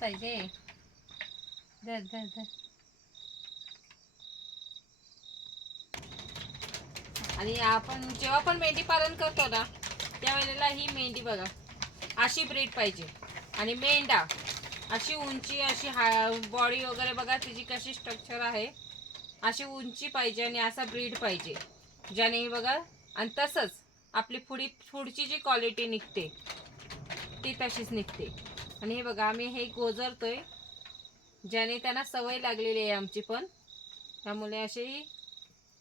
पाहिजे. धर धर धर. आणि आपण जेव्हा पण मेंढी पालन करतो ना त्यावेळेला ही मेंढी बघा अशी ब्रीड पाहिजे. आणि मेंढा अशी उंची अशी हा बॉडी वगैरे बघा तिची कशी स्ट्रक्चर आहे अशी उंची पाहिजे आणि असा ब्रीड पाहिजे. ज्याने बघा आणि तसंच आपली पुढी पुढची जी क्वालिटी निघते ती तशीच निघते. आणि हे बघा आम्ही हे गोजरतोय. ज्याने त्यांना सवय लागलेली आहे आमची पण. त्यामुळे अशी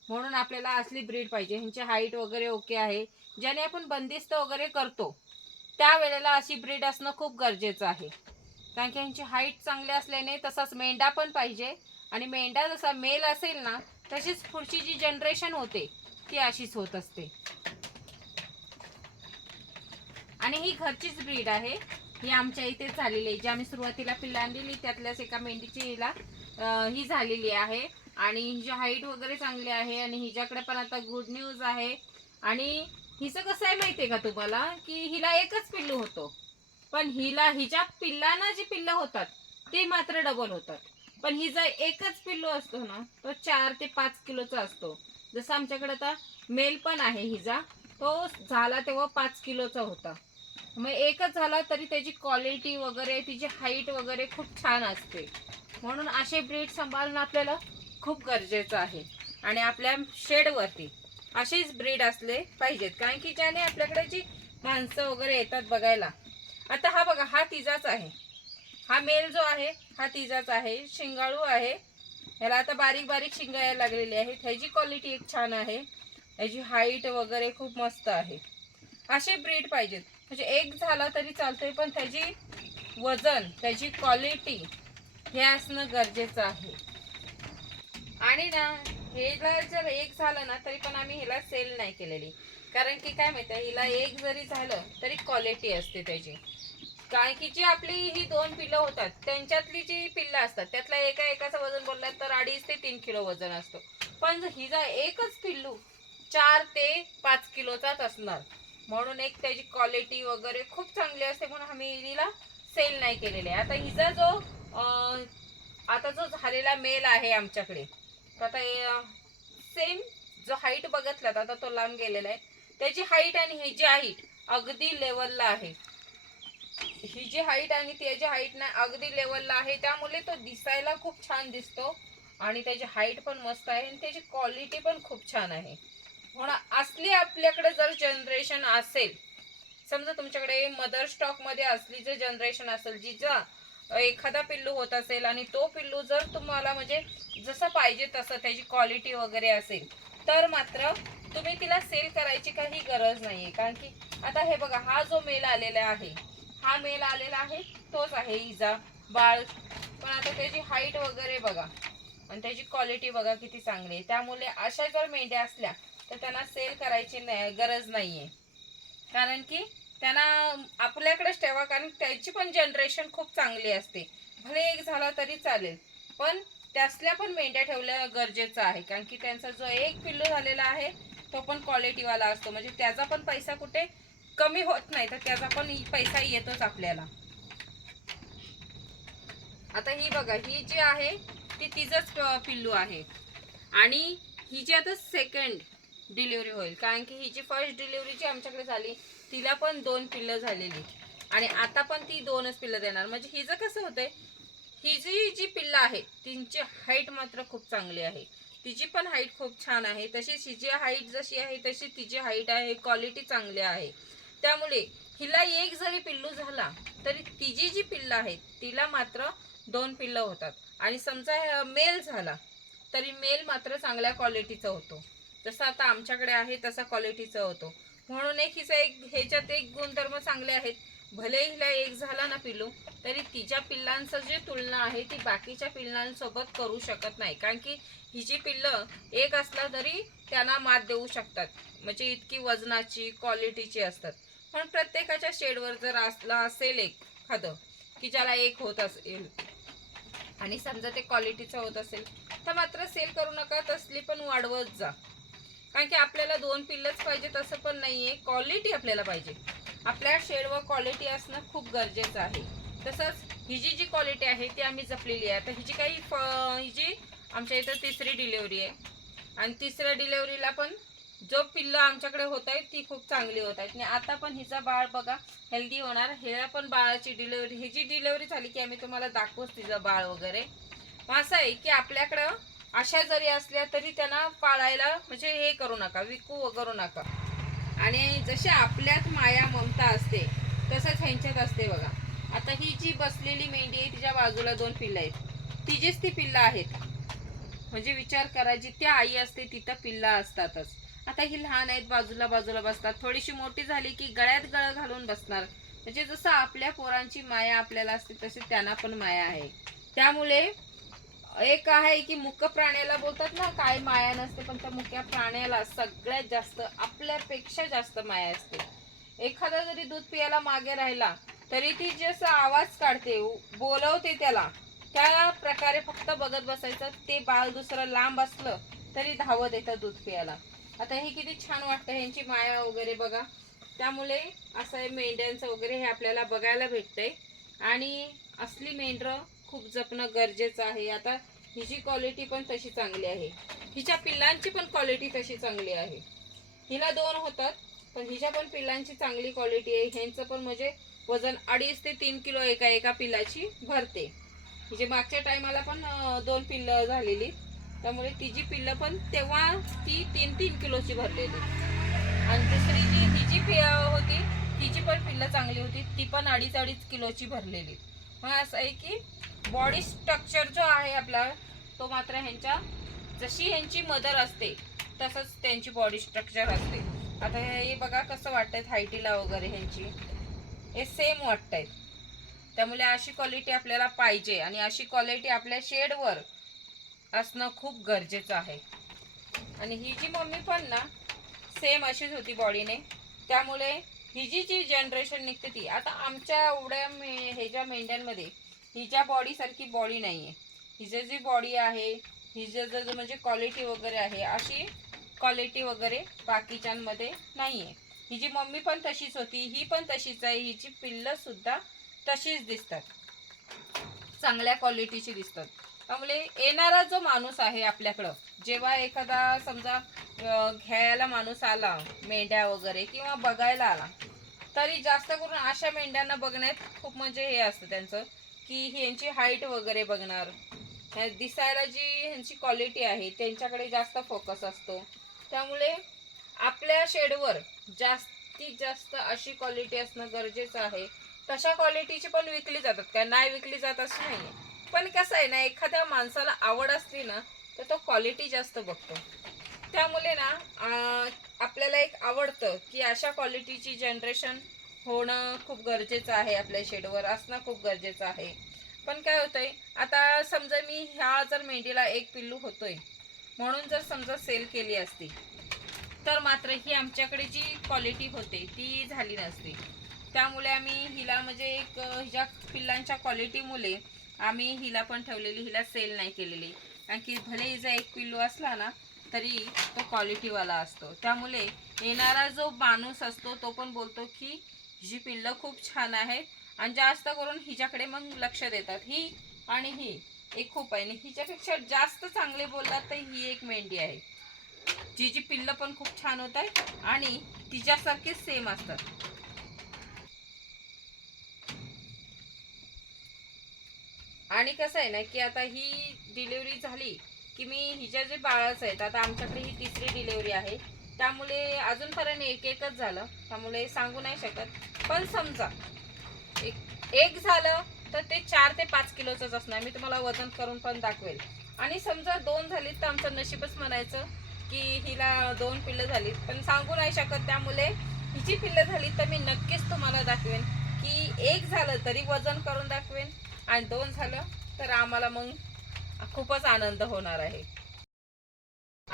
म्हणून आपल्याला असली ब्रीड पाहिजे. ह्यांची हाईट वगैरे ओके आहे. ज्याने आपण बंदिस्त वगैरे करतो त्यावेळेला अशी ब्रीड असणं खूप गरजेचं आहे. कारण की ह्यांची हाईट चांगली असल्याने तसाच मेंढा पण पाहिजे. आणि मेंढा जसा मेल असेल ना तशीच पुढची जी जनरेशन होते ती अशीच होत असते. आणि ही घरचीच ब्रीड आहे. ही आमच्या इथेच झालेली आहे. जी आम्ही सुरुवातीला पिल्ला आणलेली त्यातल्याच एका मेंढीची हिला ही झालेली आहे. आणि हिची हाईट वगैरे चांगली आहे आणि हिच्याकडे पण आता गुड न्यूज आहे. आणि हिचं कसं आहे माहिती आहे का तुम्हाला? की हिला एकच पिल्लू होतो. पण हिला हिच्या पिल्लांना जी पिल्लं होतात ते मात्र डबल होतात. पण हिचा एकच पिल्लू असतो ना तो चार ते पाच किलोचा असतो. जसं आमच्याकडे आता मेल पण आहे हिचा तो झाला तेव्हा पाच किलोचा होता. मग एकच झाला तरी त्याची क्वालिटी वगैरे तिची हाईट वगैरे खूप छान असते. म्हणून असे ब्रीड सांभाळणं आपल्याला खूप गरजेचं आहे. आणि आपल्या शेडवरती असेच ब्रीड असले पाहिजेत. कारण की ज्याने आपल्याकडे जी माणसं वगैरे येतात बघायला. आता हा बघा हा तिजाच आहे. हा मेल जो आहे हा तिजाच आहे. शिंगाळू आहे. ह्याला आता बारीक बारीक शिंगा यायला लागलेली आहे ह्याची क्वालिटी एक छान आहे. ह्याची हाईट वगैरे खूप मस्त आहे. असे ब्रीड पाहिजेत. म्हणजे एक झाला तरी चालतंय पण त्याची वजन त्याची क्वालिटी हे असणं गरजेचं आहे. आणि ना हेला जर एक झालं ना तरी पण आम्ही हिला सेल नाही केलेली. कारण की काय माहिती हिला एक जरी झालं तरी क्वालिटी असते त्याची. कारण की जी आपली ही दोन पिल्लं होतात त्यांच्यातली जी पिल्लं असतात त्यातला एका एकाचं वजन बोललं तर अडीच ते तीन किलो वजन असतो. पण हिचा एकच पिल्लू चार ते पाच किलोचाच असणार म्हणून एक त्याची क्वालिटी वगैरे खूप चांगली असते म्हणून आम्ही हिला सेल नाही केलेली आहे. आता हिचा जो आता जो झालेला मेल आहे आमच्याकडे तर आता सेम जो हाईट बघितलात आता तो लांब गेलेला आहे. त्याची हाईट आणि ह्याची हाईट अगदी लेवलला आहे. ही जी हाईट आणि त्याची हाईट ना अगदी लेवलला आहे त्यामुळे तो दिसायला खूप छान दिसतो. आणि त्याची हाईट पण मस्त आहे आणि त्याची क्वालिटी पण खूप छान आहे. म्हणून असली आपल्याकडे जर जनरेशन असेल समजा तुमच्याकडे मदर स्टॉकमध्ये असली जर जनरेशन असेल जिचा एखादा पिल्लू होत असेल आणि तो पिल्लू जर तुम्हाला म्हणजे जसं पाहिजे तसं त्याची क्वालिटी वगैरे असेल तर मात्र तुम्ही तिला सेल करायची काही गरज नाही आहे कारण की आता हे बघा हा जो मेल आलेला आहे हा मेल आलेला आहे तोच आहे इजा बाळ. पण आता त्याची हाईट वगैरे बघा आणि त्याची क्वालिटी बघा किती चांगली आहे. त्यामुळे अशा जर मेंढ्या असल्या तर त्यांना सेल करायची नाही गरज नाही आहे कारण की त्यांना आपल्याकडेच ठेवा कारण त्याची पण जनरेशन खूप चांगली असते. भले एक झाला तरी चालेल पण त्यासल्या पण मेंढ्या ठेवल्या गरजेचं आहे. कारण की त्यांचा जो एक पिल्लू झालेला आहे तो पण क्वालिटीवाला असतो. म्हणजे त्याचा पण पैसा कुठे कमी होत नाही तर त्याचा पण पैसा येतोच आपल्याला. आता ही बघा ही जी आहे ती तिचंच पिल्लू आहे. आणि ही जी आता सेकंड डिलिव्हरी होईल. कारण की ही जी फर्स्ट डिलिव्हरी जी आमच्याकडे झाली तिला पण दोन पिल्लं झालेली. आणि आता पण ती दोनच पिल्लं देणार. म्हणजे हिचं कसं होतंय ही जी जी पिल्लं आहे तिची हाईट मात्र खूप चांगली आहे. तिची पण हाईट खूप छान आहे. तशीच हिची हाईट जशी आहे तशी तिची हाईट आहे क्वालिटी चांगली आहे. त्यामुळे हिला एक जरी पिल्लू झाला तरी तिची जी पिल्लं आहेत तिला मात्र दोन पिल्लं होतात. आणि समजा मेल झाला तरी मेल मात्र चांगल्या क्वालिटीचा होतो. जसं आता आमच्याकडे आहे तसा क्वालिटीचा होतो. म्हणून एक हिचा एक ह्याच्यात एक गुणधर्म चांगले आहेत. भले हिला एक झाला ना पिल्लू तरी तिच्या पिल्लांचं जे तुलना आहे ती बाकीच्या पिल्लांसोबत करू शकत नाही. कारण की हिची पिल्लं एक असला तरी त्यांना मात देऊ शकतात. म्हणजे इतकी वजनाची क्वालिटीची असतात. पण प्रत्येकाच्या शेडवर जर असला असेल एक खादं की ज्याला एक होत असेल आणि समजा ते क्वालिटीचं होत असेल तर मात्र सेल करू नका तसली पण वाढवत जा. कारण की आपल्याला दोन पिल्लच पाहिजे तसं पण नाही आहे क्वालिटी आपल्याला पाहिजे. आपल्या शेडवर क्वालिटी असणं खूप गरजेचं आहे. तसंच ही जी जी क्वालिटी आहे ती आम्ही जपलेली आहे. आता हिची काही फ- ही जी आमच्या इथं तिसरी डिलेवरी आहे. आणि तिसऱ्या डिलेवरीला पण जो पिल्लं आमच्याकडे होत आहे ती खूप चांगली होत आहेत. आणि आता पण हिचा बाळ बघा हेल्दी होणार. ह्याला पण बाळाची डिलेवरी ही जी डिलेवरी झाली की आम्ही तुम्हाला दाखवूच तिचं बाळ वगैरे. मग असं आहे की आपल्याकडं अशा जरी असल्या तरी त्यांना पाळायला म्हणजे हे करू नका विकू करू नका. आणि जशी आपल्यात माया ममता असते तसंच ह्यांच्यात असते बघा. आता ही जी बसलेली मेंढी आहे तिच्या बाजूला दोन पिल्लं आहेत. तिचीच ती पिल्लं आहेत. म्हणजे विचार करा जिथे आई असते तिथं पिल्ला असतातच. आता ही लहान आहेत बाजूला बाजूला बसतात. थोडीशी मोठी झाली की गळ्यात गळ घालून बसणार. म्हणजे जसं आपल्या पोरांची माया आपल्याला असते तशी त्यांना पण माया आहे. त्यामुळे एक आहे की मुक प्राण्याला बोलतात ना काय माया नसते पण त्या मुक्या प्राण्याला सगळ्यात जास्त आपल्यापेक्षा जास्त माया असते. एखादा जरी दूध पियाला मागे राहिला तरी ती जसं आवाज काढते बोलवते त्याला त्या प्रकारे फक्त बघत बसायचं ते बाळ दुसरं लांब असलं तरी धावत येतं दूध पियाला. आता हे किती छान वाटतं ह्यांची माया वगैरे बघा. त्यामुळे असं मेंढ्यांचं वगैरे हे आपल्याला बघायला भेटतंय. आणि असली मेंढरं खूप जपणं गरजेचं आहे. आता हिची क्वालिटी पण तशी चांगली आहे. हिच्या पिल्लांची पण क्वालिटी तशी चांगली आहे. हिला दोन होतात पण हिच्या पण पिल्लांची चांगली क्वालिटी आहे. ह्यांचं पण म्हणजे वजन अडीच ते तीन किलो एका एका पिल्लाची भरते. हिचे मागच्या टायमाला पण दोन पिल्लं झालेली. त्यामुळे तिची पिल्लं पण तेव्हा ती तीन तीन किलोची भरलेली. आणि दुसरी जी हिची पि होती तिची पण पिल्लं चांगली होती. ती पण अडीच अडीच किलोची भरलेली. मग असं आहे की बॉडी स्ट्रक्चर जो आहे आपला तो मात्र ह्यांच्या जशी ह्यांची मदर असते तसंच त्यांची बॉडी स्ट्रक्चर असते. आता हे बघा कसं वाटतंय हायटीला वगैरे ह्यांची. हे सेम वाटतायत त्यामुळे अशी क्वालिटी आपल्याला पाहिजे आणि अशी क्वालिटी आपल्या शेडवर असणं खूप गरजेचं आहे. आणि ही जी मम्मी पण ना सेम अशीच होती बॉडीने त्यामुळे ही जी जी जनरेशन निघते ती आता आमच्या एवढ्या मे ह्याच्या मेंढ्यांमध्ये हिच्या बॉडीसारखी बॉडी नाही आहे हिचं जी बॉडी आहे हिचं जर म्हणजे क्वालिटी वगैरे आहे अशी क्वालिटी वगैरे बाकीच्यांमध्ये नाही आहे हिची मम्मी पण तशीच होती ही पण तशीच आहे हिची पिल्लंसुद्धा तशीच दिसतात. चांगल्या क्वालिटीची दिसतात. त्यामुळे येणारा जो माणूस आहे आपल्याकडं जेव्हा एखादा समजा घ्यायला माणूस आला मेंढ्या वगैरे किंवा बघायला आला तरी जास्त करून अशा मेंढ्यांना बघण्यात खूप म्हणजे हे असतं त्यांचं की ह्यांची हाईट वगैरे बघणार. दिसायला जी ह्यांची क्वालिटी आहे त्यांच्याकडे जास्त फोकस असतो. त्यामुळे आपल्या शेडवर जास्तीत जास्त अशी क्वालिटी असणं गरजेचं आहे. तशा क्वालिटीची पण विकली जातात काय नाही विकली जात असं नाही पण कसं आहे ना एखाद्या माणसाला आवड असली ना तर तो क्वालिटी जास्त बघतो. त्यामुळे ना आपल्याला एक आवडतं की अशा क्वालिटीची जनरेशन होणं खूप गरजेचं आहे आपल्या शेडवर असणं खूप गरजेचं आहे. पण काय होतंय आता समजा मी ह्या जर मेंढीला एक पिल्लू होतोय म्हणून जर समजा सेल केली असती तर मात्र ही आमच्याकडे जी क्वालिटी होते ती झाली नसती. त्यामुळे आम्ही हिला म्हणजे एक ह्या हिच्या पिल्लांच्या क्वालिटीमुळे आम्ही हिला पण ठेवलेली हिला सेल नाही केलेली. कारण की भले हिचा एक पिल्लू असला ना तरी तो क्वालिटीवाला असतो. त्यामुळे येणारा जो माणूस असतो तो पण बोलतो की जी पिल्लं खूप छान आहेत. आणि जास्त करून हिच्याकडे मग लक्ष देतात. ही आणि ही. एक खूप आहे. आणि हिच्यापेक्षा जास्त चांगले बोलतात तर ही एक मेंढी आहे. जी जी पिल्लं पण खूप छान होत आहे आणि तिच्यासारखेच सेम असतात. आणि कसं आहे ना की आता ही डिलिव्हरी झाली की मी हिच्या जे बाळच आहेत आता आमच्याकडे ही तिसरी डिलिव्हरी आहे. त्यामुळे अजूनपर्यंत एक एकच झालं. त्यामुळे सांगू नाही शकत. पण समजा एक एक झालं तर ते चार ते पाच किलोचंच असणार. मी तुम्हाला वजन करून पण दाखवेल. आणि समजा दोन झालीत तर आमचं नशीबच म्हणायचं की हिला दोन पिल्लं झालीत पण सांगू नाही शकत. त्यामुळे हिची पिल्लं झाली तर मी नक्कीच तुम्हाला दाखवेन की एक झालं तरी वजन करून दाखवेन आणि दोन झालं तर आम्हाला मग खूपच आनंद होणार आहे.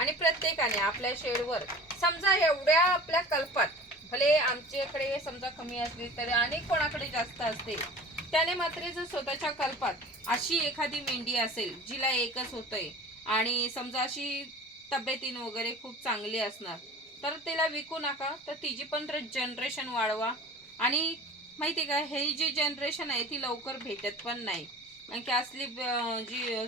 आणि प्रत्येकाने आपल्या शेडवर समजा एवढ्या आपल्या कल्पात भले आमच्याकडे समजा कमी असली तरी अनेक कोणाकडे जास्त असते त्याने मात्र जर स्वतःच्या कल्पात अशी एखादी मेंढी असेल जिला एकच होतंय आणि समजा अशी तब्येतीनं वगैरे खूप चांगली असणार तर तिला विकू नका तर तिची पण जनरेशन वाढवा. आणि माहिती का हे जी जनरेशन आहे ती लवकर भेटत पण नाही. कारण की असली जी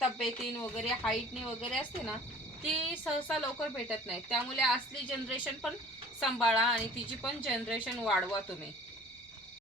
तब्येतीन वगैरे हाईटनी वगैरे असते ना ती सहसा लवकर भेटत नाही त्यामुळे असली जनरेशन पण सांभाळा आणि तिची पण जनरेशन वाढवा तुम्ही.